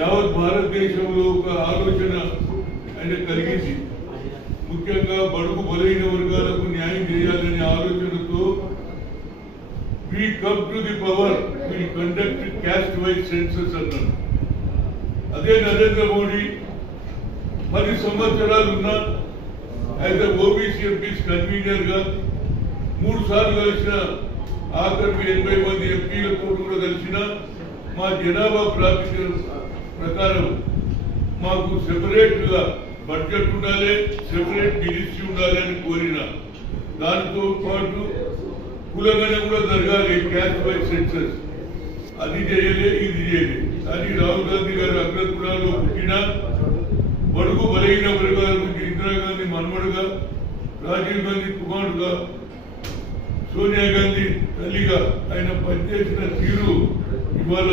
యావత్ భారతదేశంలో ఒక ఆలోచన ఆయన కలిగింది. ముఖ్యంగా బడుగు బలైన వర్గాలకు న్యాయం చేయాలనే ఆలోచనతో we come to the power, we conduct caste wise census అన్నారు. అదే నరేంద్ర మోడీ 10 సంవత్సరాలు ఉన్న యాజ్ ఓబీసీ ఎంపీస్ కన్వీనర్ గా 3 సార్లు కలిసిన, ఆఖరికి 80 మంది ఎంపీలతో కూడా కలిసిన మా జనాభా ప్రాతినిధ్యం ప్రకారం మాకు సెపరేట్ గా బడ్జెట్ ఉండాలి, సెపరేట్ మినిస్ట్రీ ఉండాలి అని కోరిన. దానితో పాటు కులగణన కూడా జరగాలి, క్యాస్ట్ వైజ్ సెన్సస్. అది చేయలే, ఇది చేయలే. కానీ రాహుల్ గాంధీ గారు అగ్రకులాల్లో పుట్టిన బడుగు బలైన వర్గాల నుంచి ఇందిరాగాంధీ మన్మడుగా, రాజీవ్ గాంధీ కుమారుడుగా, సోనియా గాంధీ తల్లిగా ఆయన పనిచేసిన తీరు ఇవాళ